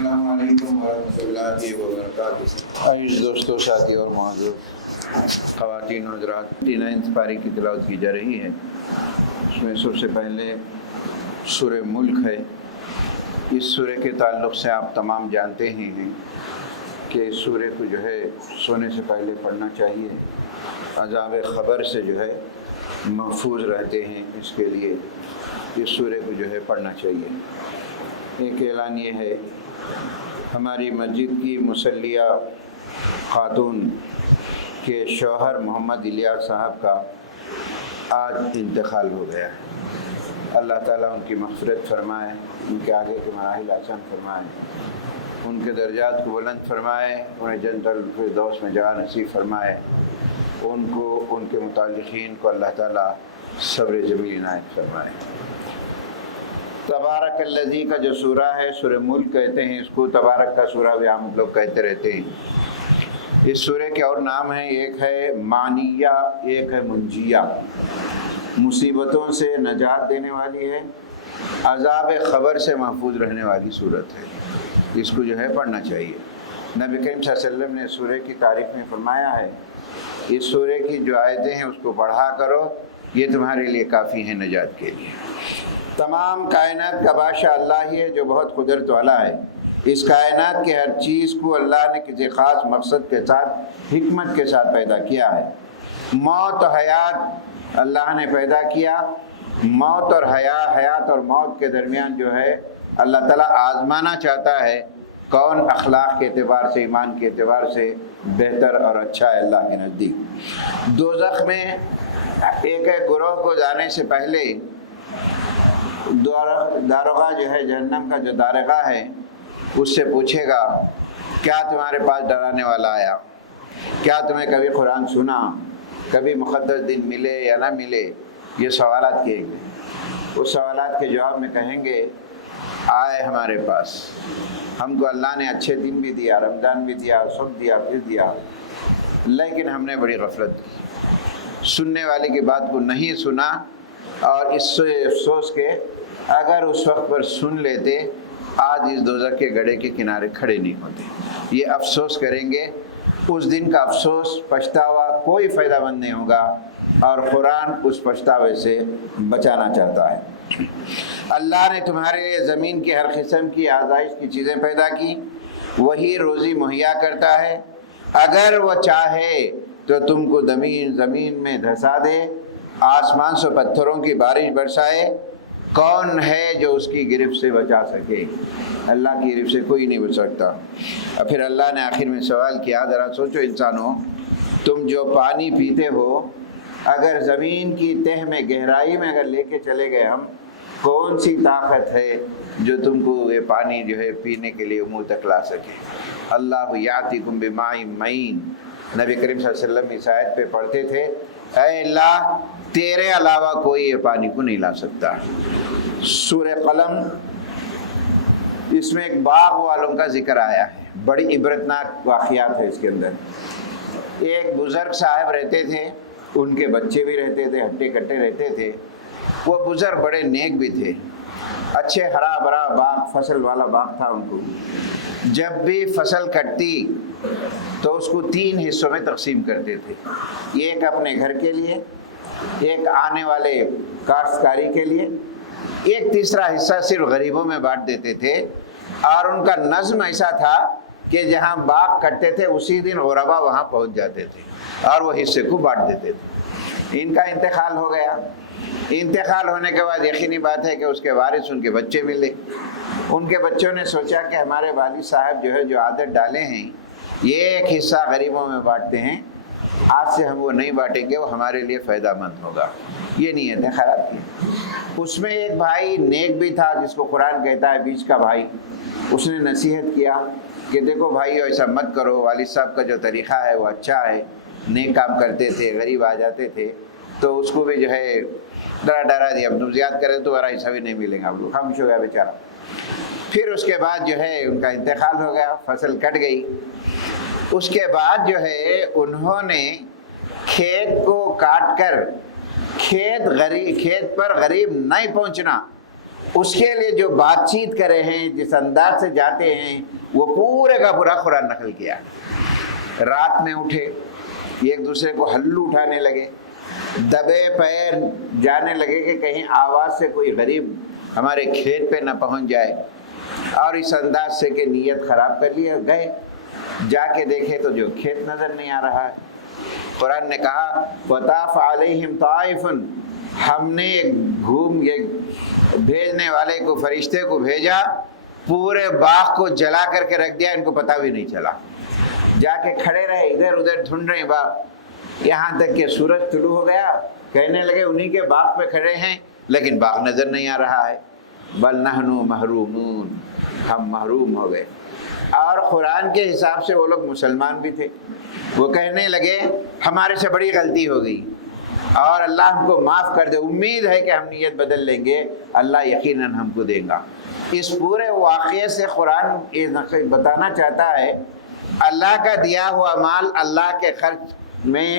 السلام علیکم ورحمۃ اللہ وبرکاتہ۔ عزیز دوستوں، ساتھی اور معزز خواتین و حضرات، 39 پاری کی تلاوت کی جا رہی ہے۔ اس میں سب سے پہلے سورہ ملک ہے۔ اس سورہ کے تعلق سے آپ تمام جانتے ہی ہیں کہ اس سورہ کو جو ہے سونے سے پہلے پڑھنا چاہیے، عذاب خبر سے جو ہے محفوظ رہتے ہیں، اس کے لیے اس سورہ کو جو ہے پڑھنا چاہیے۔ ایک اعلان یہ ہے، ہماری مسجد کی مصلیہ خاتون کے شوہر محمد الیاس صاحب کا آج انتقال ہو گیا ہے۔ اللہ تعالیٰ ان کی مغفرت فرمائے، ان کے آگے کے مراحل آسان فرمائے، ان کے درجات کو بلند فرمائے، انہیں جنت الفردوس میں جگہ نصیب فرمائے، ان کو، ان کے متعلقین کو اللہ تعالیٰ صبر جمیل عنایت فرمائے۔ تبارک الذی کا جو سورہ ہے، سورہ ملک کہتے ہیں اس کو، تبارک کا سورہ بھی ہم لوگ کہتے رہتے ہیں۔ اس سورہ کے اور نام ہیں، ایک ہے معنیہ، ایک ہے منجیہ۔ مصیبتوں سے نجات دینے والی ہے، عذاب خبر سے محفوظ رہنے والی صورت ہے۔ اس کو جو ہے پڑھنا چاہیے۔ نبی کریم صلی اللہ علیہ وسلم نے سورہ کی تعریف میں فرمایا ہے، اس سورہ کی جو آیتیں ہیں اس کو پڑھا کرو، یہ تمہارے لیے کافی ہیں نجات کے لیے۔ تمام کائنات کا بادشاہ اللہ ہی ہے جو بہت قدرت والا ہے۔ اس کائنات کی ہر چیز کو اللہ نے کسی خاص مقصد کے ساتھ، حکمت کے ساتھ پیدا کیا ہے۔ موت و حیات اللہ نے پیدا کیا۔ موت اور حیات اور موت کے درمیان جو ہے اللہ تعالیٰ آزمانا چاہتا ہے کون اخلاق کے اعتبار سے، ایمان کے اعتبار سے بہتر اور اچھا ہے اللہ کے نزدیک۔ دوزخ میں ایک گروہ کو جانے سے پہلے داروغہ جو ہے، جہنم کا جو داروغہ ہے، اس سے پوچھے گا کیا تمہارے پاس ڈرانے والا آیا؟ کیا تمہیں کبھی قرآن سنا؟ کبھی مقدس دن ملے یا نہ ملے؟ یہ سوالات کیے گئے۔ اس سوالات کے جواب میں کہیں گے آئے ہمارے پاس، ہم کو اللہ نے اچھے دن بھی دیا، رمضان بھی دیا، سب دیا، پھر دیا، لیکن ہم نے بڑی غفلت کی، سننے والے کی بات کو نہیں سنا، اور اس سے افسوس کہ اگر اس وقت پر سن لیتے آج اس دوزخ کے گڑھے کے کنارے کھڑے نہیں ہوتے۔ یہ افسوس کریں گے، اس دن کا افسوس، پچھتاوا کوئی فائدہ مند نہیں ہوگا، اور قرآن اس پچھتاوے سے بچانا چاہتا ہے۔ اللہ نے تمہارے لیے زمین کی ہر قسم کی آزائش کی چیزیں پیدا کی، وہی روزی مہیا کرتا ہے۔ اگر وہ چاہے تو تم کو زمین میں دھسا دے، آسمان سے پتھروں کی بارش برسائے، کون ہے جو اس کی گرفت سے بچا سکے؟ اللہ کی گرفت سے کوئی نہیں بچ سکتا۔ اور پھر اللہ نے آخر میں سوال کیا، ذرا سوچو انسانوں، تم جو پانی پیتے ہو، اگر زمین کی تہ میں، گہرائی میں اگر لے کے چلے گئے ہم، کون سی طاقت ہے جو تم کو یہ پانی جو ہے پینے کے لیے منہ تک لا سکے؟ اللہ یاتیکم بماء معین۔ نبی کریم صلی اللہ علیہ وسلم اس آیت پہ پڑھتے تھے، اے اللہ تیرے علاوہ کوئی یہ پانی کو نہیں لا سکتا۔ سورہ قلم، اس میں ایک باغ والوں کا ذکر آیا ہے، بڑی عبرتناک واقعات ہے اس کے اندر۔ ایک بزرگ صاحب رہتے تھے، ان کے بچے بھی رہتے تھے، ہٹے کٹے رہتے تھے۔ وہ بزرگ بڑے نیک بھی تھے، اچھے ہرا بھرا باغ، فصل والا باغ تھا ان کو۔ جب بھی فصل کٹتی تو اس کو 3 حصوں میں تقسیم کرتے تھے، ایک اپنے گھر کے لیے، ایک آنے والے کاشتکاری کے لیے، ایک تیسرا حصہ صرف غریبوں میں بانٹ دیتے تھے۔ اور ان کا نظم ایسا تھا کہ جہاں باغ کٹتے تھے اسی دن غربا وہاں پہنچ جاتے تھے اور وہ حصے کو بانٹ دیتے تھے۔ ان کا انتقال ہو گیا۔ انتقال ہونے کے بعد یقینی بات ہے کہ اس کے وارث ان کے بچے ملے۔ ان کے بچوں نے سوچا کہ ہمارے والد صاحب جو ہے جو عادت ڈالے ہیں، یہ ایک حصہ غریبوں میں بانٹتے ہیں، آج سے ہم وہ نہیں بانٹیں گے، وہ ہمارے لیے فائدہ مند ہوگا۔ یہ نیتیں خراب کی۔ اس میں ایک بھائی نیک بھی تھا، جس کو قرآن کہتا ہے بیچ کا بھائی۔ اس نے نصیحت کیا کہ دیکھو بھائی، ایسا مت کرو، والد صاحب کا جو طریقہ ہے وہ اچھا ہے، نیک کام کرتے تھے، غریب آ جاتے تھے، تو اس کو بھی جو ہے ڈرا دیا، اب تم زیادہ کرے تو ایسا بھی نہیں ملے گا، آپ لوگ خاموش ہو گیا بیچارہ۔ پھر اس کے بعد جو ہے ان کا انتقال ہو گیا، فصل کٹ گئی۔ اس کے بعد جو ہے انہوں نے کھیت کو کاٹ کر، کھیت پر غریب نہیں پہنچنا، اس کے لیے جو بات چیت کرے ہیں، جس انداز سے جاتے ہیں، وہ پورے کا پورا قرآن نقل کیا۔ رات میں اٹھے، ایک دوسرے کو ہلو اٹھانے لگے، دبے پیر جانے لگے کہ کہیں آواز سے کوئی غریب ہمارے کھیت پہ نہ پہنچ جائے، اور اس انداز سے کہ نیت خراب کر لی، گئے جا کے دیکھے تو جو کھیت نظر نہیں آ رہا ہے۔ قرآن نے کہا وَطَافَ عَلَيْهِمْ طَائِفٌ، ہم نے بھیجنے والے کو، فرشتے کو بھیجا، پورے باغ کو جلا کر کے رکھ دیا، ان کو پتہ بھی نہیں چلا۔ جا کے کھڑے رہے، ادھر ادھر ڈھونڈ رہے باغ، یہاں تک کہ سورج طلوع ہو گیا، کہنے لگے انہی کے باغ پہ کھڑے ہیں لیکن باغ نظر نہیں آ رہا ہے۔ بل نحن محرومون، ہم محروم ہو گئے۔ اور قرآن کے حساب سے وہ لوگ مسلمان بھی تھے، وہ کہنے لگے ہمارے سے بڑی غلطی ہو گئی اور اللہ ہم کو معاف کر دے، امید ہے کہ ہم نیت بدل لیں گے، اللہ یقیناً ہم کو دے گا۔ اس پورے واقعے سے قرآن یہ بتانا چاہتا ہے اللہ کا دیا ہوا مال، اللہ کے خرچ میں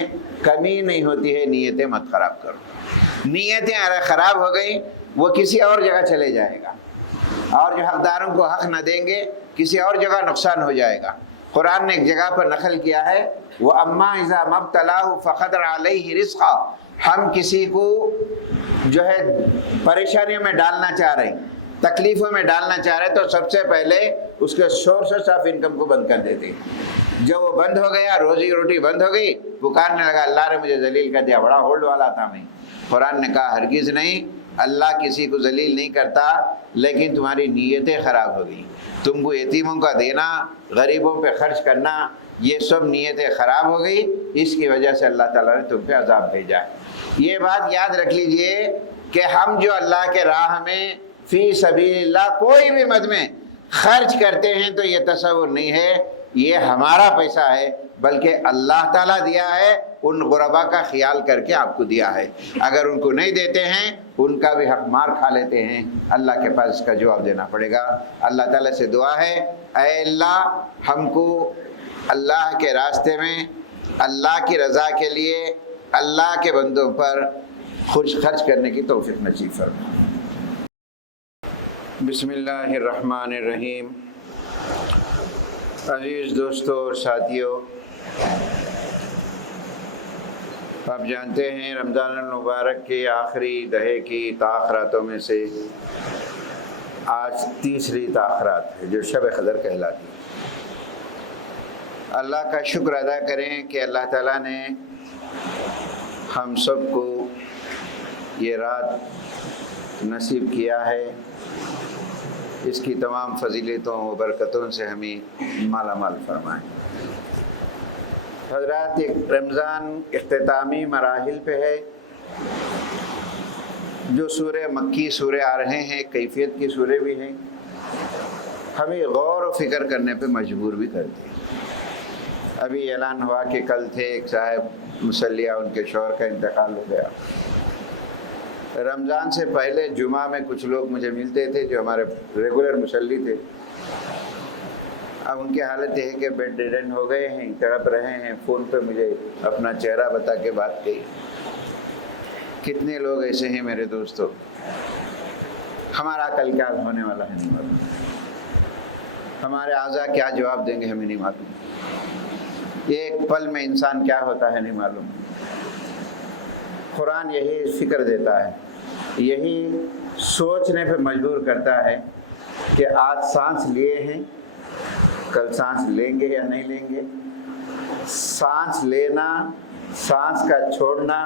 کمی نہیں ہوتی ہے، نیتیں مت خراب کرو۔ نیتیں اگر خراب ہو گئی وہ کسی اور جگہ چلے جائے گا، اور جو حقداروں کو حق نہ دیں گے کسی اور جگہ نقصان ہو جائے گا۔ قرآن نے ایک جگہ پر نقل کیا ہے وَأَمَّا إِذَا مَبْتَلَاهُ فَقَدَرَ عَلَيْهِ رِزْقًا، ہم کسی کو جو ہے پریشانیوں میں ڈالنا چاہ رہے ہیں، تکلیفوں میں ڈالنا چاہ رہے تو سب سے پہلے اس کے سورسز آف انکم کو بند کر دیتے ہیں۔ جب وہ بند ہو گیا، روزی روٹی بند ہو گئی، پکارنے لگا اللہ نے مجھے ذلیل کر دیا، بڑا ہولڈ والا تھا میں۔ قرآن نے کہا ہرگز نہیں، اللہ کسی کو ذلیل نہیں کرتا، لیکن تمہاری نیتیں خراب ہو گئی۔ تم کو یتیموں کا دینا، غریبوں پہ خرچ کرنا، یہ سب نیتیں خراب ہو گئی، اس کی وجہ سے اللہ تعالیٰ نے تم پہ عذاب بھیجا۔ یہ بات یاد رکھ لیجئے کہ ہم جو اللہ کے راہ میں فی سبیل اللہ کوئی بھی مد میں خرچ کرتے ہیں تو یہ تصور نہیں ہے یہ ہمارا پیسہ ہے، بلکہ اللہ تعالیٰ دیا ہے، ان غربا کا خیال کر کے آپ کو دیا ہے۔ اگر ان کو نہیں دیتے ہیں ان کا بھی حق مار کھا لیتے ہیں، اللہ کے پاس اس کا جواب دینا پڑے گا۔ اللہ تعالیٰ سے دعا ہے اے اللہ ہم کو اللہ کے راستے میں، اللہ کی رضا کے لیے، اللہ کے بندوں پر خرچ کرنے کی توفیق نصیب فرما۔ بسم اللہ الرحمن الرحیم۔ عزیز دوستوں اور ساتھیوں، آپ جانتے ہیں رمضان المبارک کے آخری دہے کی تاخراتوں میں سے آج تیسری تاخرات ہے جو شب قدر کہلاتی ہے۔ اللہ کا شکر ادا کریں کہ اللہ تعالیٰ نے ہم سب کو یہ رات نصیب کیا ہے، اس کی تمام فضیلتوں و برکتوں سے ہمیں مالا مال فرمائیں۔ حضرات، ایک رمضان اختتامی مراحل پہ ہے، جو سورہ مکی سورے آ رہے ہیں، کیفیت کی سورے بھی ہیں، ہمیں غور و فکر کرنے پہ مجبور بھی کرتے ہیں۔ ابھی اعلان ہوا کہ کل تھے ایک صاحب مسلیہ، ان کے شوہر کا انتقال ہو گیا۔ رمضان سے پہلے جمعہ میں کچھ لوگ مجھے ملتے تھے جو ہمارے ریگولر مصلی تھے، اب ان کی حالت یہ ہے کہ بیڈ ریڈن ہو گئے ہیں، تڑپ رہے ہیں، فون پہ مجھے اپنا چہرہ بتا کے بات کہی۔ کتنے لوگ ایسے ہیں میرے دوستوں، ہمارا کل کیا ہونے والا ہے نہیں معلوم، ہمارے اعضاء کیا جواب دیں گے ہمیں نہیں معلوم، ایک پل میں انسان کیا ہوتا ہے نہیں معلوم۔ قرآن یہی فکر دیتا ہے، یہی سوچنے پہ مجبور کرتا ہے کہ آج سانس لیے ہیں، کل سانس لیں گے یا نہیں لیں گے۔ سانس لینا، سانس کا چھوڑنا،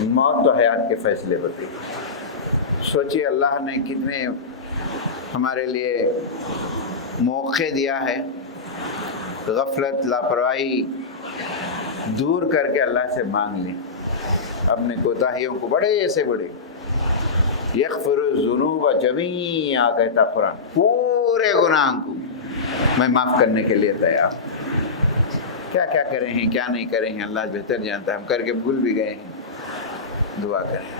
موت تو حیات کے فیصلے ہوتے ہیں۔ سوچیے اللہ نے کتنے ہمارے لیے موقع دیا ہے، غفلت، لاپرواہی دور کر کے اللہ سے مانگ لیں اپنے کوتاہیوں کو، بڑے سے بڑے۔ یغفر الذنوب جمیعا کہتا قرآن، پورے گناہ کو میں معاف کرنے کے لیے تیار۔ کیا کیا کرے ہیں کیا نہیں کرے ہیں اللہ بہتر جانتا ہے، ہم کر کے بھول بھی گئے ہیں، دعا کریں۔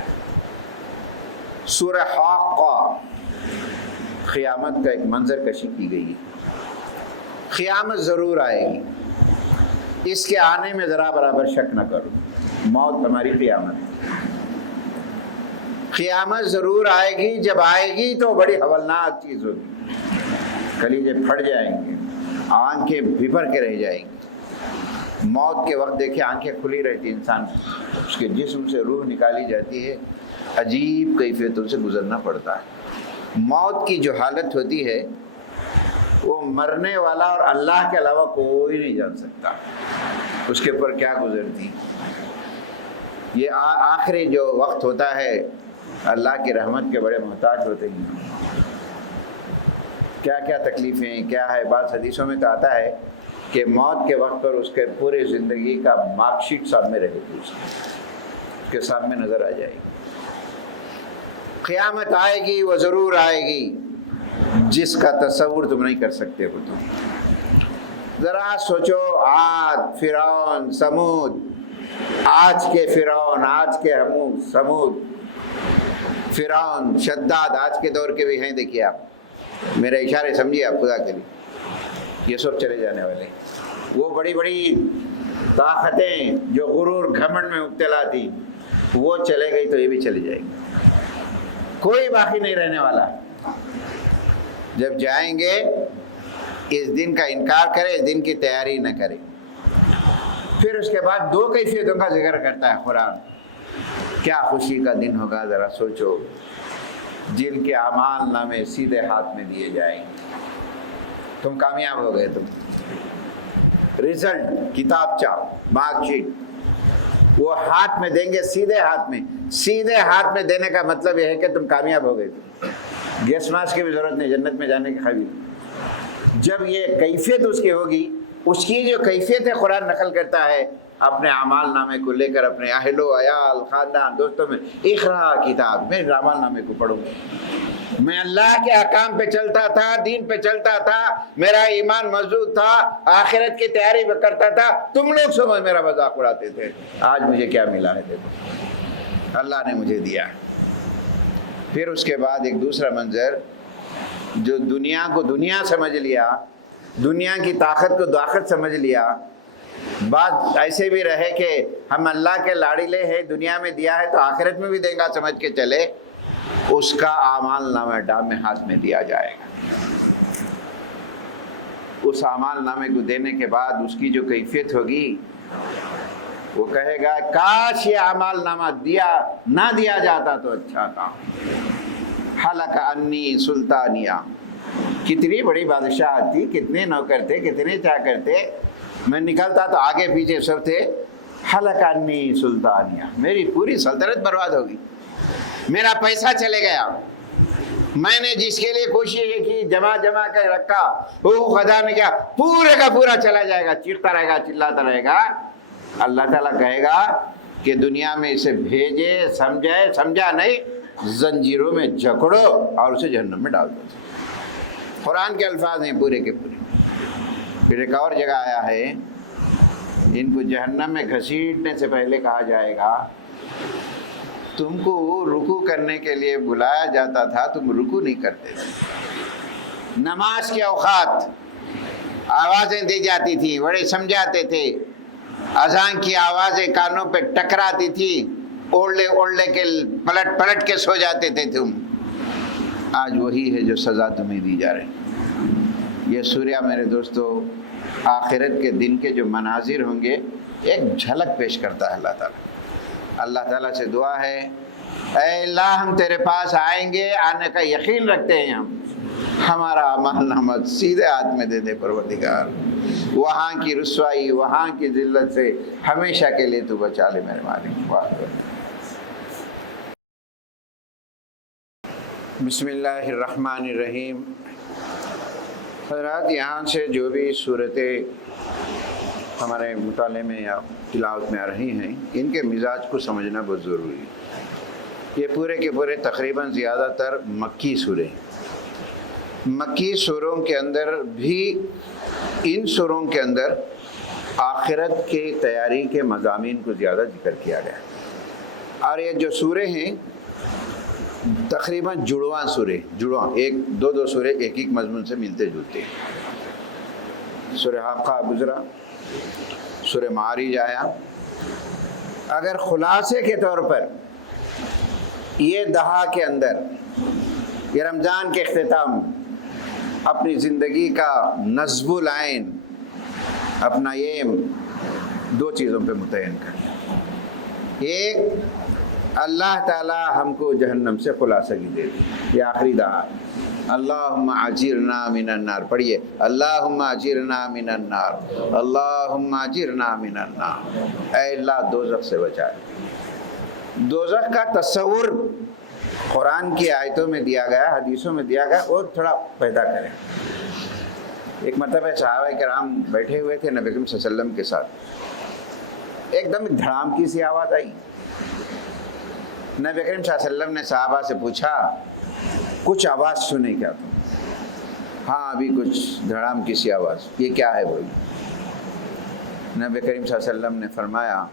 سورہ حاقہ، قیامت کا ایک منظر کشی کی گئی ہے۔ قیامت ضرور آئے گی، اس کے آنے میں ذرا برابر شک نہ کرو، موت ہماری قیامت ہے۔ قیامت ضرور آئے گی، جب آئے گی تو بڑی ہولناک چیز ہوگی، کلیجے پھٹ جائیں گے، آنکھیں بھر کے رہ جائیں گی۔ موت کے وقت دیکھیں آنکھیں کھلی رہتی، انسان اس کے جسم سے روح نکالی جاتی ہے، عجیب کیفیتوں سے گزرنا پڑتا ہے۔ موت کی جو حالت ہوتی ہے وہ مرنے والا اور اللہ کے علاوہ کوئی نہیں جان سکتا اس کے اوپر کیا گزرتی۔ یہ آخری جو وقت ہوتا ہے اللہ کی رحمت کے بڑے محتاج ہوتے ہیں، کیا کیا تکلیفیں کیا ہے۔ بعض حدیثوں میں تو آتا ہے کہ موت کے وقت پر اس کے پورے زندگی کا مارک شیٹ سامنے رہے گی، اس کے سامنے نظر آ جائے گی۔ قیامت آئے گی، وہ ضرور آئے گی، جس کا تصور تم نہیں کر سکتے ہو۔ تم ذرا سوچو، عاد، فرعون، سمود، آج کے فرعون، آج کے سمود، فرعون، شداد آج کے دور کے بھی ہیں، دیکھیے آپ، میرے اشارے سمجھیے آپ خدا کے لیے، یہ سب چلے جانے والے۔ وہ بڑی بڑی طاقتیں جو غرور گھمنڈ میں مبتلا تھی، وہ چلے گئی تو یہ بھی چلی جائیں گی، کوئی باقی نہیں رہنے والا۔ جب جائیں گے اس دن کا انکار کرے، اس دن کی تیاری نہ کرے۔ پھر اس کے بعد دو کیفیتوں کا ذکر کرتا ہے قرآن۔ کیا خوشی کا دن ہوگا، ذرا سوچو، جن کے اعمال نامے سیدھے ہاتھ میں دیے جائیں گے۔ تم کامیاب ہو گئے، تم رزلٹ، کتابچہ، مارک شیٹ وہ ہاتھ میں دیں گے، سیدھے ہاتھ میں۔ سیدھے ہاتھ میں دینے کا مطلب یہ ہے کہ تم کامیاب ہو گئے، گیس ماسک کی بھی ضرورت نہیں، جنت میں جانے کی خبر۔ جب یہ کیفیت اس کی ہوگی، اس کی جو کیفیت ہے قرآن نقل کرتا ہے اپنے اعمال نامے کو لے کر اپنے اہل و عیال، خاندان، دوستوں میں، اقرا کتاب، میں اعمال نامے کو پڑھوں، میں اللہ کے احکام پہ چلتا تھا، دین پہ چلتا تھا، میرا ایمان مضبوط تھا، آخرت کی تیاری میں کرتا تھا، تم لوگ سب میرا مذاق اڑاتے تھے، آج مجھے کیا ملا ہے، دیکھو اللہ نے مجھے دیا۔ پھر اس کے بعد ایک دوسرا منظر، جو دنیا کو دنیا سمجھ لیا، دنیا کی طاقت کو طاقت سمجھ لیا، بات ایسے بھی رہے کہ ہم اللہ کے لاڑیلے ہیں، دنیا میں دیا ہے تو آخرت میں بھی دیں گا سمجھ کے چلے، اس کا اعمال نامہ ڈام میں ہاتھ میں دیا جائے گا۔ اس اعمال نامے کو دینے کے بعد اس کی جو کیفیت ہوگی، وہ کہے گا کاش یہ اعمال نامہ نہ دیا جاتا تو اچھا تھا۔ حلق انی سلطانیہ، کتنی بڑی بادشاہ تھی، کتنے نوکر تھے، کتنے چاکر تھے، میں نکلتا تو آگے پیچھے سب تھے۔ حلق انی سلطانیہ، میری پوری سلطنت برباد ہوگی، میرا پیسہ چلے گیا، میں نے جس کے لیے کوشش کی جمع کر رکھا، حقوق ادا نہیں کیا، پورے کا پورا چلا جائے گا، چیختا رہے گا، چلاتا رہے گا۔ اللہ تعالیٰ کہے گا کہ دنیا میں اسے بھیجے، سمجھا نہیں، زنجیروں میں جکڑو اور اسے جہنم میں ڈال دو۔ قرآن کے الفاظ ہیں پورے کے پورے۔ پھر ایک اور جگہ آیا ہے، ان کو جہنم میں گھسیٹنے سے پہلے کہا جائے گا تم کو رکوع کرنے کے لیے بلایا جاتا تھا، تم رکوع نہیں کرتے تھے، نماز کے اوقات آوازیں دی جاتی تھی، بڑے سمجھاتے تھے، اذان کی آوازیں کانوں پہ ٹکراتی تھی، اوڑھلے کے پلٹ کے سو جاتے تھے تم۔ آج وہی ہے جو سزا تمہیں دی جا رہی۔ یہ سورہ میرے دوستو آخرت کے دن کے جو مناظر ہوں گے ایک جھلک پیش کرتا ہے اللہ تعالیٰ۔ اللہ تعالیٰ سے دعا ہے، اے اللہ ہم تیرے پاس آئیں گے، آنے کا یقین رکھتے ہیں، ہمارا اعمال نامہ سیدھے ہاتھ میں دے دے پروردگار، وہاں کی رسوائی، وہاں کی ذلت سے ہمیشہ کے لیے تو بچا لے میرے مالک۔ بسم اللہ الرحمن الرحیم۔ حضرات، یہاں سے جو بھی صورتیں ہمارے مطالعے میں یا تلاوت میں آ رہی ہیں، ان کے مزاج کو سمجھنا بہت ضروری ہے۔ یہ پورے کے پورے تقریباً زیادہ تر مکی سورے ہیں۔ مکی سوروں کے اندر بھی، ان سوروں کے اندر آخرت کی تیاری کے مضامین کو زیادہ ذکر کیا گیا۔ اور یہ جو سورے ہیں تقریباً جڑواں سورے، ایک دو سورے ایک مضمون سے ملتے جلتے ہیں۔ سورہ حاقہ گزرا، سورہ معارج آیا۔ اگر خلاصے کے طور پر یہ دہا کے اندر، یہ رمضان کے اختتام، اپنی زندگی کا نصب العین، اپنا ایم دو چیزوں پہ متعین کر۔ ایک، اللہ تعالی ہم کو جہنم سے خلاصہ کی دے دی، یہ آخری دعا، اللہم اجرنا من النار، پڑھیے اللہم اجرنا من النار، اللہم اجرنا من النار، اے اللہ دوزخ سے بچا لے۔ دوزخ کا تصور قرآن کی آیتوں میں دیا گیا، حدیثوں میں دیا گیا، اور تھوڑا پیدا کریں۔ ایک مرتبہ صحابہ کرام بیٹھے ہوئے تھے نبی کریم صلی اللہ علیہ وسلم کے ساتھ، ایک دم دھڑام کی سی آواز آئی۔ نبی کریم صلی اللہ علیہ وسلم نے صحابہ سے پوچھا کچھ آواز سنے کیا تم؟ ہاں ابھی کچھ دھڑام کی سی آواز، یہ کیا ہے بولی؟ نبی کریم صلی اللہ علیہ وسلم نے فرمایا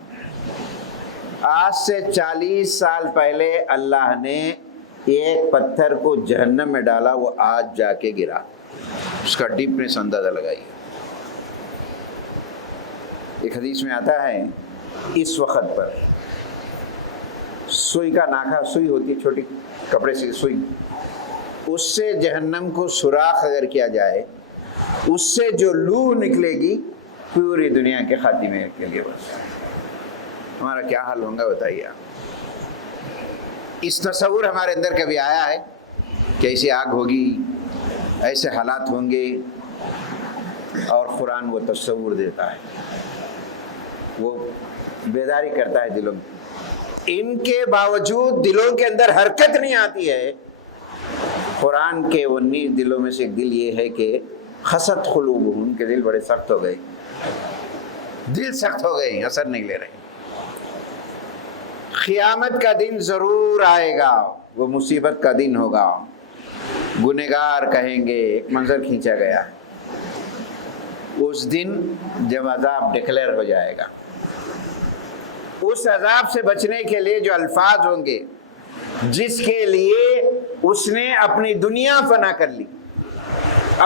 آج سے 40 سال پہلے اللہ نے ایک پتھر کو جہنم میں ڈالا، وہ آج جا کے گرا، اس کا ڈیپنس اندازہ لگائیے۔ ایک حدیث میں آتا ہے اس وقت پر سوئی کا ناکھا، سوئی ہوتی ہے چھوٹی کپڑے سے سوئی، اس سے جہنم کو سوراخ اگر کیا جائے، اس سے جو لو نکلے گی پوری دنیا کے خاتمے کے لیے، بس ہمارا کیا حال ہوگا بتائیے آپ۔ اس تصور ہمارے اندر کبھی آیا ہے کہ ایسی آگ ہوگی، ایسے حالات ہوں گے؟ اور قرآن وہ تصور دیتا ہے، وہ بیداری کرتا ہے دلوں میں۔ ان کے باوجود دلوں کے اندر حرکت نہیں آتی ہے۔ قرآن کے 19 دلوں میں سے ایک دل یہ ہے کہ خست قلوبہم، ان کے دل بڑے سخت ہو گئے، دل سخت ہو گئے، اثر نہیں لے رہے۔ قیامت کا دن ضرور آئے گا، وہ مصیبت کا دن ہوگا، گنہگار کہیں گے، ایک منظر کھینچا گیا ہے اس دن جب عذاب ڈکلیئر ہو جائے گا۔ اس عذاب سے بچنے کے لیے جو الفاظ ہوں گے، جس کے لیے اس نے اپنی دنیا فنا کر لی،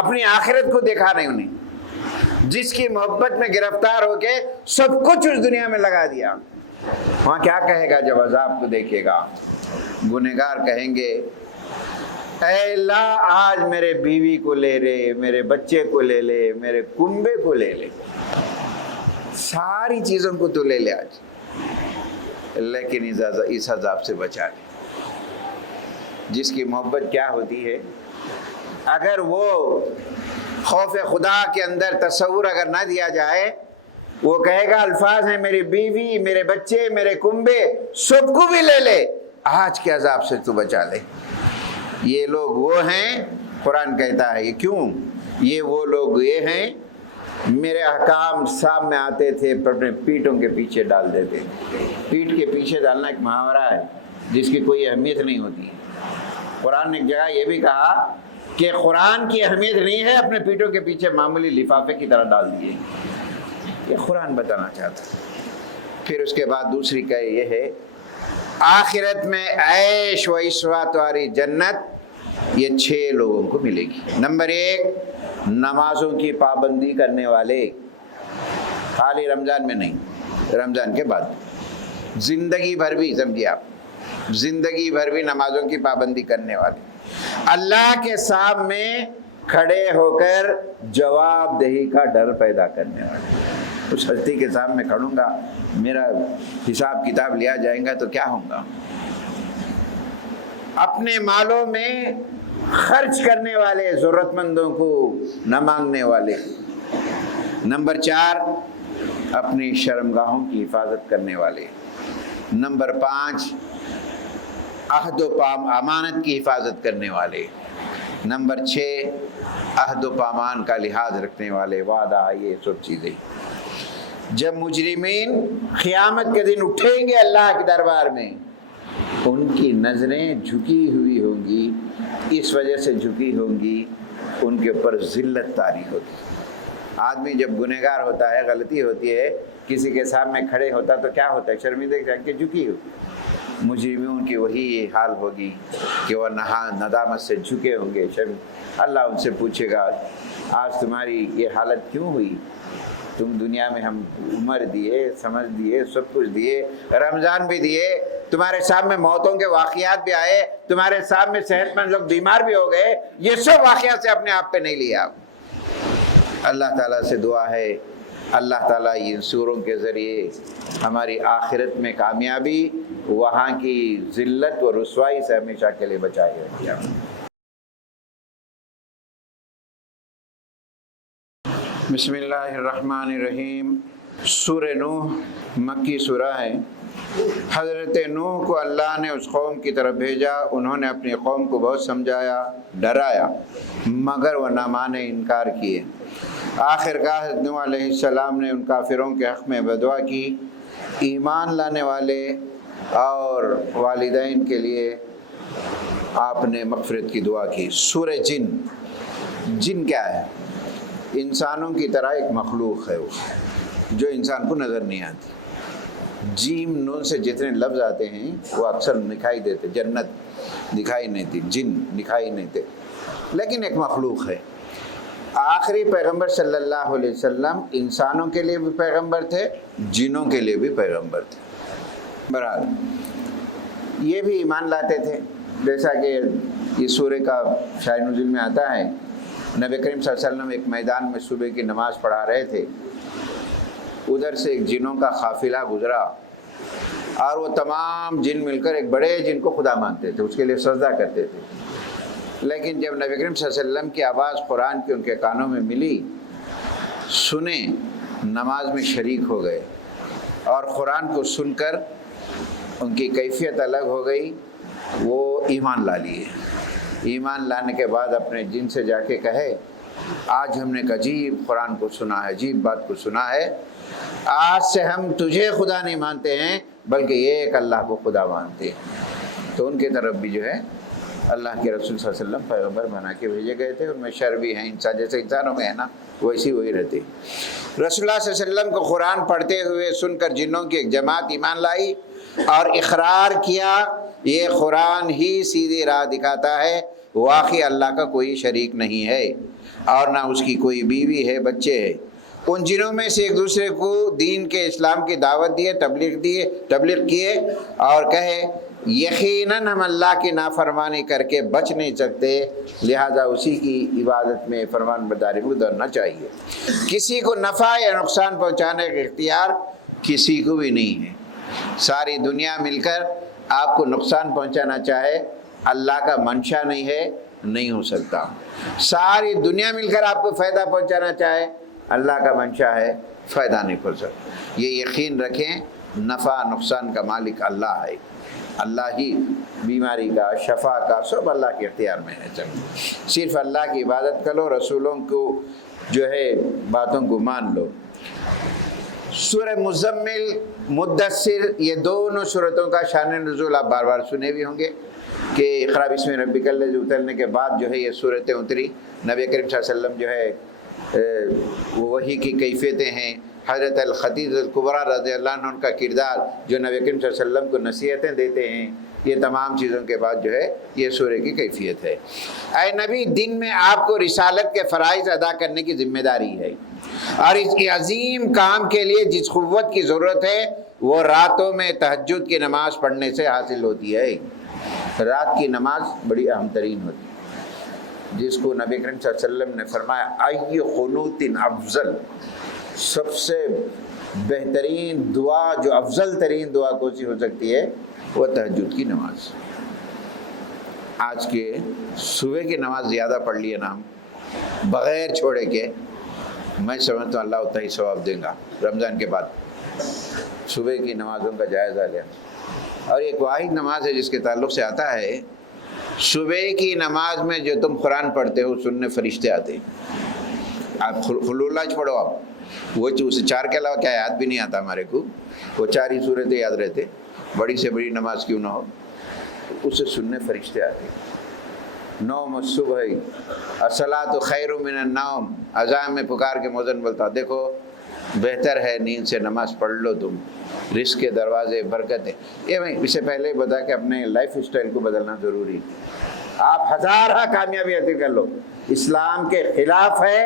اپنی آخرت کو دیکھا نہیں انہیں، جس کی محبت میں گرفتار ہو کے سب کچھ اس دنیا میں لگا دیا، وہاں کیا کہے گا جب عذاب کو دیکھے گا؟ گنہگار کہیں گے اے اللہ آج میرے بیوی کو لے لے، میرے بچے کو لے لے، میرے کنبے کو لے لے، ساری چیزوں کو تو لے لے آج، لیکن اس عذاب سے بچا لے۔ جس کی محبت کیا ہوتی ہے، اگر وہ خوف خدا کے اندر تصور اگر نہ دیا جائے، وہ کہے گا الفاظ ہیں میری بیوی، میرے بچے، میرے کنبے، سب کو بھی لے لے، آج کے عذاب سے تو بچا لے۔ یہ لوگ وہ ہیں، قرآن کہتا ہے یہ کیوں؟ یہ وہ لوگ یہ ہیں میرے احکام سامنے آتے تھے پر اپنے پیٹوں کے پیچھے ڈال دیتے۔ پیٹ کے پیچھے ڈالنا ایک محاورہ ہے جس کی کوئی اہمیت نہیں ہوتی۔ قرآن نے ایک جگہ یہ بھی کہا کہ قرآن کی اہمیت نہیں ہے، اپنے پیٹوں کے پیچھے معمولی لفافے کی طرح ڈال دیے، یہ قرآن بتانا چاہتا ہے۔ پھر اس کے بعد دوسری کہ یہ ہے آخرت میں عیش و عشرت والی جنت، یہ 6 لوگوں کو ملے گی۔ نمبر 1، نمازوں کی پابندی کرنے والے، خالی رمضان میں نہیں، رمضان کے بعد زندگی بھر بھی، سمجھیے آپ، زندگی بھر بھی نمازوں کی پابندی کرنے والے، اللہ کے سامنے کھڑے ہو کر جواب دہی کا ڈر پیدا کرنے والے۔ اس ہستی کے سامنے کھڑوں گا، میرا حساب کتاب لیا جائے گا تو کیا ہوگا؟ اپنے مالوں میں خرچ کرنے والے، ضرورت مندوں کو نہ مانگنے والے۔ نمبر 4، اپنی شرمگاہوں کی حفاظت کرنے والے۔ نمبر 5، عہد و امانت کی حفاظت کرنے والے۔ نمبر 6، عہد و پیمان کا لحاظ رکھنے والے، وعدہ، یہ سب چیزیں۔ جب مجرمین قیامت کے دن اٹھیں گے اللہ کے دربار میں، ان کی نظریں جھکی ہوئی ہوں گی، اس وجہ سے جھکی ہوں گی ان کے اوپر ذلت طاری ہوتی۔ آدمی جب گنہگار ہوتا ہے، غلطی ہوتی ہے، کسی کے سامنے کھڑے ہوتا تو کیا ہوتا ہے؟ شرمندگی سے کہ جھکی ہوتی۔ مجرمین کی وہی حال ہوگی کہ وہ ندامت سے جھکے ہوں گے۔ اللہ ان سے پوچھے گا آج تمہاری یہ حالت کیوں ہوئی؟ تم دنیا میں ہم عمر دیے، سمجھ دیے، سب کچھ دیے، رمضان بھی دیے، تمہارے سامنے موتوں کے واقعات بھی آئے، تمہارے سامنے صحت مند لوگ بیمار بھی ہو گئے، یہ سب واقعات سے اپنے آپ پہ نہیں لیا۔ اللہ تعالیٰ سے دعا ہے اللہ تعالیٰ ان سوروں کے ذریعے ہماری آخرت میں کامیابی، وہاں کی ذلت و رسوائی سے ہمیشہ کے لیے بچائے رکھے۔ بسم اللہ الرحمن الرحیم۔ سورہ نوح مکی سورہ ہے۔ حضرت نوح کو اللہ نے اس قوم کی طرف بھیجا، انہوں نے اپنی قوم کو بہت سمجھایا، ڈرایا، مگر وہ نہ مانے، انکار کیے۔ آخرکار حضرت نوح علیہ السلام نے ان کافروں کے حق میں بدعا کی۔ ایمان لانے والے اور والدین کے لیے آپ نے مغفرت کی دعا کی۔ سورہ جن۔ جن کیا ہے؟ انسانوں کی طرح ایک مخلوق ہے وہ، جو انسان کو نظر نہیں آتی۔ جیم نون سے جتنے لفظ آتے ہیں وہ اکثر دکھائی دیتے، جنت دکھائی نہیں تھی، جن دکھائی نہیں تھے، لیکن ایک مخلوق ہے۔ آخری پیغمبر صلی اللہ علیہ وسلم انسانوں کے لیے بھی پیغمبر تھے، جنوں کے لیے بھی پیغمبر تھے۔ بہرحال یہ بھی ایمان لاتے تھے، جیسا کہ یہ سورہ کا شاہ نزول میں آتا ہے۔ نبی کریم صلی اللہ علیہ وسلم ایک میدان میں صبح کی نماز پڑھا رہے تھے، ادھر سے ایک جنوں کا قافلہ گزرا اور وہ تمام جن مل کر ایک بڑے جن کو خدا مانتے تھے، اس کے لیے سجدہ کرتے تھے۔ لیکن جب نبی کریم صلی اللہ علیہ وسلم کی آواز قرآن کی ان کے کانوں میں ملی، سنے، نماز میں شریک ہو گئے اور قرآن کو سن کر ان کی کیفیت الگ ہو گئی، وہ ایمان لا لیے۔ ایمان لانے کے بعد اپنے جن سے جا کے کہے، آج ہم نے ایک عجیب قرآن کو سنا ہے، عجیب بات کو سنا ہے، آج سے ہم تجھے خدا نہیں مانتے ہیں بلکہ ایک اللہ کو خدا مانتے ہیں۔ تو ان کی طرف بھی جو ہے اللہ کے رسول صلی اللہ علیہ وسلم پیغمبر بنا کے بھیجے گئے تھے۔ ان میں شر بھی ہیں، انسان جیسے انسانوں میں ہے نا، ویسی وہی رہتے۔ رسول اللہ صلی اللہ علیہ وسلم کو قرآن پڑھتے ہوئے سن کر جنوں کی ایک جماعت ایمان لائی اور اقرار کیا یہ قرآن ہی سیدھی راہ دکھاتا ہے، واقعی اللہ کا کوئی شریک نہیں ہے اور نہ اس کی کوئی بیوی ہے، بچے ہے۔ ان جنوں میں سے ایک دوسرے کو دین کے اسلام کی دعوت دیے، تبلیغ کیے اور کہے یقیناً ہم اللہ کی نافرمانی کر کے بچ نہیں سکتے، لہذا اسی کی عبادت میں فرمان برداری میں اترنا چاہیے۔ کسی کو نفع یا نقصان پہنچانے کا اختیار کسی کو بھی نہیں ہے۔ ساری دنیا مل کر آپ کو نقصان پہنچانا چاہے، اللہ کا منشا نہیں ہے، نہیں ہو سکتا۔ ساری دنیا مل کر آپ کو فائدہ پہنچانا چاہے، اللہ کا منشا ہے، فائدہ نہیں پہنچ سکتا۔ یہ یقین رکھیں، نفع نقصان کا مالک اللہ ہے، اللہ ہی بیماری کا، شفا کا، سب اللہ کے اختیار میں ہے۔ صرف اللہ کی عبادت کرو، رسولوں کو جو ہے باتوں کو مان لو۔ سورہ مزمل، مدثر، یہ دونوں صورتوں کا شان نزول آپ بار بار سنے بھی ہوں گے کہ اقرا بسم ربک الذی اترنے کے بعد جو ہے یہ صورتیں اتری۔ نبی کریم صلی اللہ علیہ وسلم جو ہے وحی کی کیفیتیں ہیں، حضرت الخدیجہ الکبریٰ رضی اللہ عنہ کا کردار جو نبی کریم صلی اللہ علیہ وسلم کو نصیحتیں دیتے ہیں، یہ تمام چیزوں کے بعد جو ہے یہ سورہ کی کیفیت ہے۔ اے نبی، دن میں آپ کو رسالت کے فرائض ادا کرنے کی ذمہ داری ہے اور اس عظیم کام کے لیے جس قوت کی ضرورت ہے وہ راتوں میں تہجد کی نماز پڑھنے سے حاصل ہوتی ہے۔ رات کی نماز بڑی اہم ترین ہوتی ہے، جس کو نبی کریم صلی اللہ علیہ وسلم نے فرمایا ای قنوت افضل، سب سے بہترین دعا جو افضل ترین دعا کون سی ہو سکتی ہے، وہ تہجد کی نماز۔ آج کے صبح کی نماز زیادہ پڑھ لیے نا ہم، بغیر چھوڑے کے، میں سمجھتا ہوں اللہ اتنا ہی ثواب دیں گا۔ رمضان کے بعد صبح کی نمازوں کا جائزہ لیں، اور ایک واحد نماز ہے جس کے تعلق سے آتا ہے، صبح کی نماز میں جو تم قرآن پڑھتے ہو سننے فرشتے آتے ہیں۔ آپ خلولاج پڑھو، آپ وہ اسے 4 کے علاوہ کیا یاد بھی نہیں آتا ہمارے کو، وہ 4 ہی صورتیں یاد رہتے، بڑی سے بڑی نماز کیوں نہ ہو، اسے سننے فرشتے آتے ہیں۔ نوم الصبح الصلاۃ خیر من النوم، اذان میں پکار کے مؤذن بولتا دیکھو بہتر ہے نیند سے نماز پڑھ لو، تم رزق کے دروازے، برکت ہے۔ یہ میں اس سے پہلے ہی بتا کہ اپنے لائف سٹائل کو بدلنا ضروری ہے۔ آپ ہزارہ کامیابی حاصل کر لو، اسلام کے خلاف ہے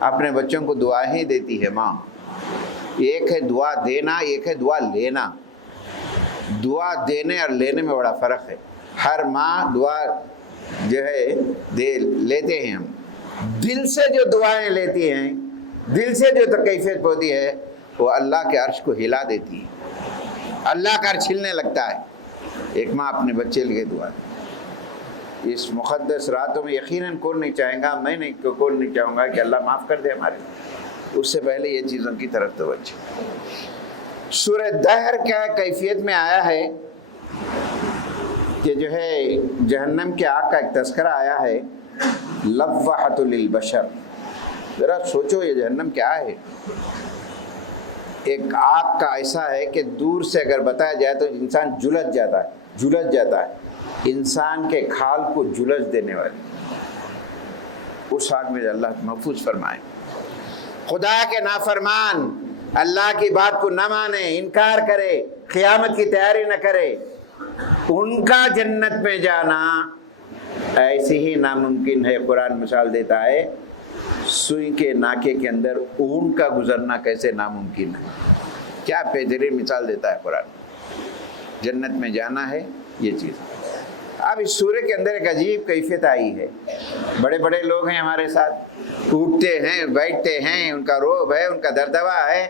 اپنے بچوں کو دعائیں دیتی ہے ماں. ایک ہے دعا دینا، ایک ہے دعا لینا. دعا دینے اور لینے میں بڑا فرق ہے. ہر ماں دعا جو ہے لیتے ہیں ہم. دل سے جو دعائیں لیتی ہیں، دل سے جو کیفیت ہوتی ہے، وہ اللہ کے عرش کو ہلا دیتی ہے، اللہ کا عرش ہلنے لگتا ہے. ایک ماں اپنے بچے لیے دعا. اس مقدس راتوں میں یقیناً کون نہیں چاہیں گا، میں نہیں، کون نہیں چاہوں گا کہ اللہ معاف کر دے ہمارے. اس سے پہلے یہ چیزوں کی طرف توجہ. سورہ دہر کیا کیفیت میں آیا ہے کہ جو ہے جہنم کے آگ کا ایک تذکرہ آیا ہے، لوحۃ للبشر. ذرا سوچو یہ جہنم کیا ہے. ایک آگ کا ایسا ہے کہ دور سے اگر بتایا جائے تو انسان جھلس جاتا ہے. انسان کے کھال کو جھلس دینے والی اس آگ میں اللہ محفوظ فرمائے. خدا کے نافرمان اللہ کی بات کو نہ مانے، انکار کرے، قیامت کی تیاری نہ کرے، ان کا جنت میں جانا ایسے ہی ناممکن ہے. قرآن مثال دیتا ہے سوئی کے ناکے کے اندر اون کا گزرنا کیسے ناممکن ہے. کیا بہترین مثال دیتا ہے قرآن. جنت میں جانا ہے یہ چیز. اب اس سورہ کے اندر ایک عجیب کیفیت آئی ہے. بڑے بڑے لوگ ہیں ہمارے ساتھ، اٹھتے ہیں، بیٹھتے ہیں، ان کا روب ہے، ان کا دردبہ ہے،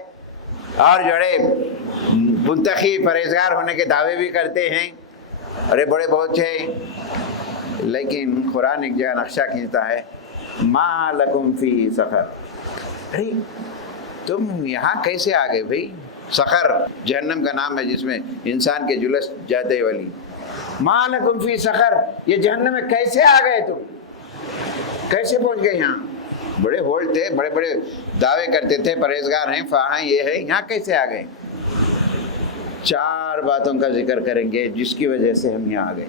اور جڑے منتخی پرہیزگار ہونے کے دعوے بھی کرتے ہیں، ارے بڑے بہت ہیں. لیکن قرآن ایک جگہ نقشہ کھینچتا ہے، ما لکم فی سقر. ارے تم یہاں کیسے آ گئے بھائی؟ سقر جہنم کا نام ہے جس میں انسان کے جلس جاتے والی. ما لکم فی سقر، یہ جہنم میں کیسے آ گئے تم؟ کیسے پہنچ گئے یہاں؟ بڑے ہول تھے، بڑے بڑے دعوے کرتے تھے، پرہیزگار ہیں، فاہاں یہ ہے، یہاں کیسے آ گئے؟ 4 باتوں کا ذکر کریں گے جس کی وجہ سے ہم یہاں آ گئے.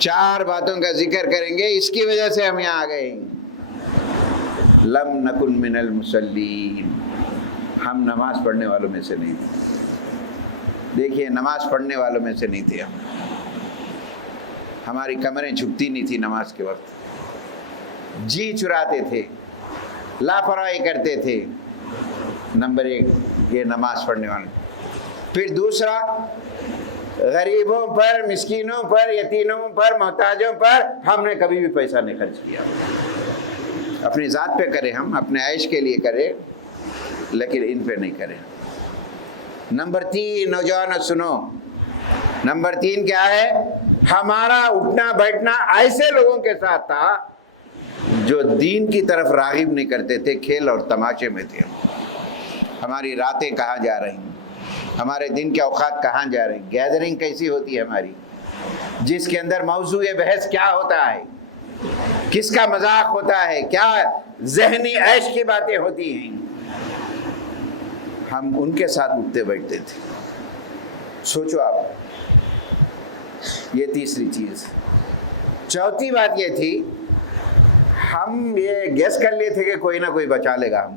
4 باتوں کا ذکر کریں گے اس کی وجہ سے ہم یہاں آ گئے. لم نکن من المصلین، ہم نماز پڑھنے والوں میں سے نہیں تھے. دیکھیے نماز پڑھنے والوں میں سے نہیں تھے ہم. ہماری کمریں جھکتی نہیں تھی نماز کے وقت، جی چراتے تھے، لاپرواہی کرتے تھے. نمبر 1 یہ نماز پڑھنے والے. پھر دوسرا، غریبوں پر، مسکینوں پر، یتیموں پر، محتاجوں پر ہم نے کبھی بھی پیسہ نہیں خرچ کیا. اپنی ذات پہ کرے، ہم اپنے عیش کے لیے کرے، لیکن ان پہ نہیں کرے. نمبر 3 نوجوانوں سنو، نمبر 3 کیا ہے؟ ہمارا اٹھنا بیٹھنا ایسے لوگوں کے ساتھ تھا جو دین کی طرف راغب نہیں کرتے تھے، کھیل اور تماشے میں تھے. ہماری راتیں کہاں جا رہی ہیں، ہمارے دن کے اوقات کہاں جا رہے ہیں، گیدرنگ کیسی ہوتی ہے ہماری، جس کے اندر موضوع بحث کیا ہوتا ہے، کس کا مذاق ہوتا ہے، کیا ذہنی عیش کی باتیں ہوتی ہیں. ہم ان کے ساتھ اٹھتے بیٹھتے تھے. سوچو آپ. یہ تیسری چیز. چوتھی بات یہ تھی، ہم یہ گیس کر لیے تھے کہ کوئی نہ کوئی بچا لے گا. ہم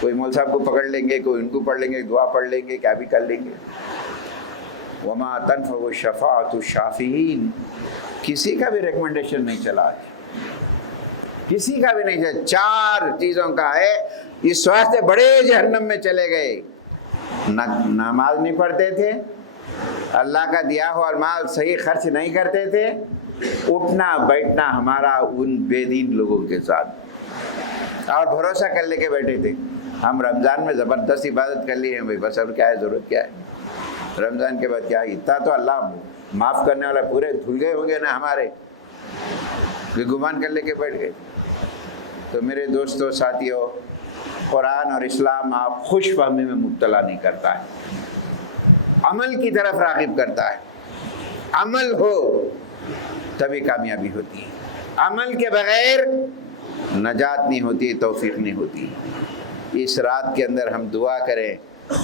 کوئی مول صاحب کو پکڑ لیں گے، کوئی ان کو پڑھ لیں گے، دعا پڑھ لیں گے، کیا بھی کر لیں گے. وما تنفع شفاعت الشافعین، کسی کا بھی ریکمنڈیشن نہیں چلا، کسی کا بھی نہیں چلا. 4 چیزوں کا ہے. اس واسطے بڑے جہنم میں چلے گئے. نماز نہیں پڑھتے تھے، اللہ کا دیا ہوا مال صحیح خرچ نہیں کرتے تھے، اٹھنا بیٹھنا ہمارا ان بے دین لوگوں کے ساتھ، اور بھروسہ کر لے کے بیٹھے تھے. ہم رمضان میں زبردست عبادت کر لی ہے بھائی، بس اب کیا ہے، ضرورت کیا ہے، رمضان کے بعد کیا ہے. اتنا تو اللہ معاف کرنے والا، پورے دھل گئے ہوں گے نا ہمارے، گمان کر لے کے بیٹھ گئے. تو میرے دوستوں ساتھیوں، قرآن اور اسلام آپ خوش فہمی میں مبتلا نہیں کرتا ہے، عمل کی طرف راغب کرتا ہے. عمل ہو تبھی کامیابی ہوتی ہے. عمل کے بغیر نجات نہیں ہوتی، توفیق نہیں ہوتی. اس رات کے اندر ہم دعا کریں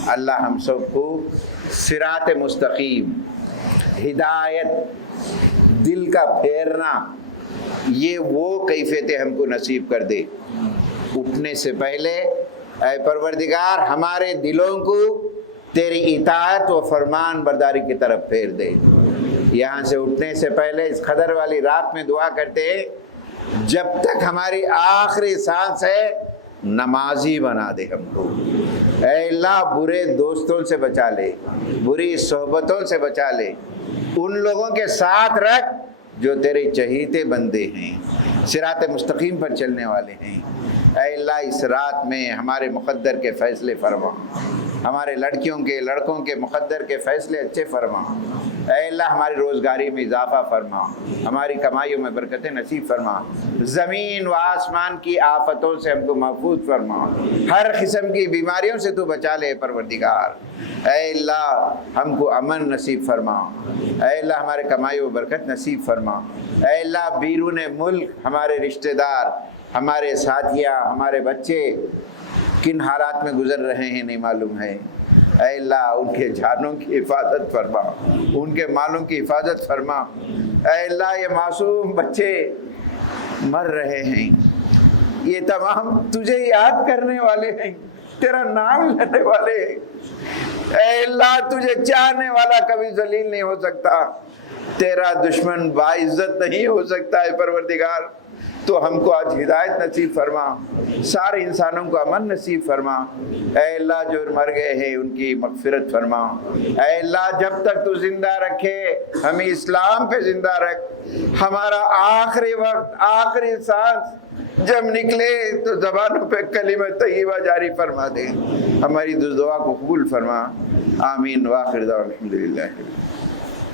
اللہ ہم سب کو صراط مستقیم، ہدایت، دل کا پھیرنا، یہ وہ کیفیتیں ہم کو نصیب کر دے. اٹھنے سے پہلے اے پروردگار ہمارے دلوں کو تیری اطاعت و فرمان برداری کی طرف پھیر دے. یہاں سے اٹھنے سے پہلے اس قدر والی رات میں دعا کرتے ہیں جب تک ہماری آخری سانس ہے نمازی بنا دے ہم کو۔ اے اللہ برے دوستوں سے بچا لے، بری صحبتوں سے بچا لے، ان لوگوں کے ساتھ رکھ جو تیرے چہیتے بندے ہیں، صراط مستقیم پر چلنے والے ہیں۔ اے اللہ اس رات میں ہمارے مقدر کے فیصلے فرما، ہمارے لڑکیوں کے لڑکوں کے مقدر کے فیصلے اچھے فرما۔ اے اللہ ہماری روزگاری میں اضافہ فرما، ہماری کمائیوں میں برکت نصیب فرما، زمین و آسمان کی آفتوں سے ہم کو محفوظ فرما، ہر قسم کی بیماریوں سے تو بچا لے پروردگار۔ اے اللہ ہم کو امن نصیب فرما، اے اللہ ہمارے کمائیوں میں برکت نصیب فرما۔ اے اللہ بیرون ملک ہمارے رشتہ دار، ہمارے ساتھیاں، ہمارے بچے کن حالات میں گزر رہے ہیں نہیں معلوم ہے۔ اے اللہ ان کے جانوں کی حفاظت فرما، ان کے مالوں کی حفاظت فرما۔ اے اللہ یہ معصوم بچے مر رہے ہیں، یہ تمام تجھے یاد کرنے والے ہیں، تیرا نام لینے والے ہیں۔ اے اللہ تجھے چاہنے والا کبھی ذلیل نہیں ہو سکتا، تیرا دشمن باعزت نہیں ہو سکتا ہے پروردگار۔ تو ہم کو آج ہدایت نصیب فرما، سارے انسانوں کو امن نصیب فرما۔ اے اللہ جو مر گئے ہیں ان کی مغفرت فرما۔ اے اللہ جب تک تو زندہ رکھے ہمیں اسلام پہ زندہ رکھ، ہمارا آخری وقت آخری سانس جب نکلے تو زبانوں پہ کلمہ طیبہ جاری فرما دے، ہماری دعا کو قبول فرما۔ آمین۔ وآخر دعوانا الحمدللہ۔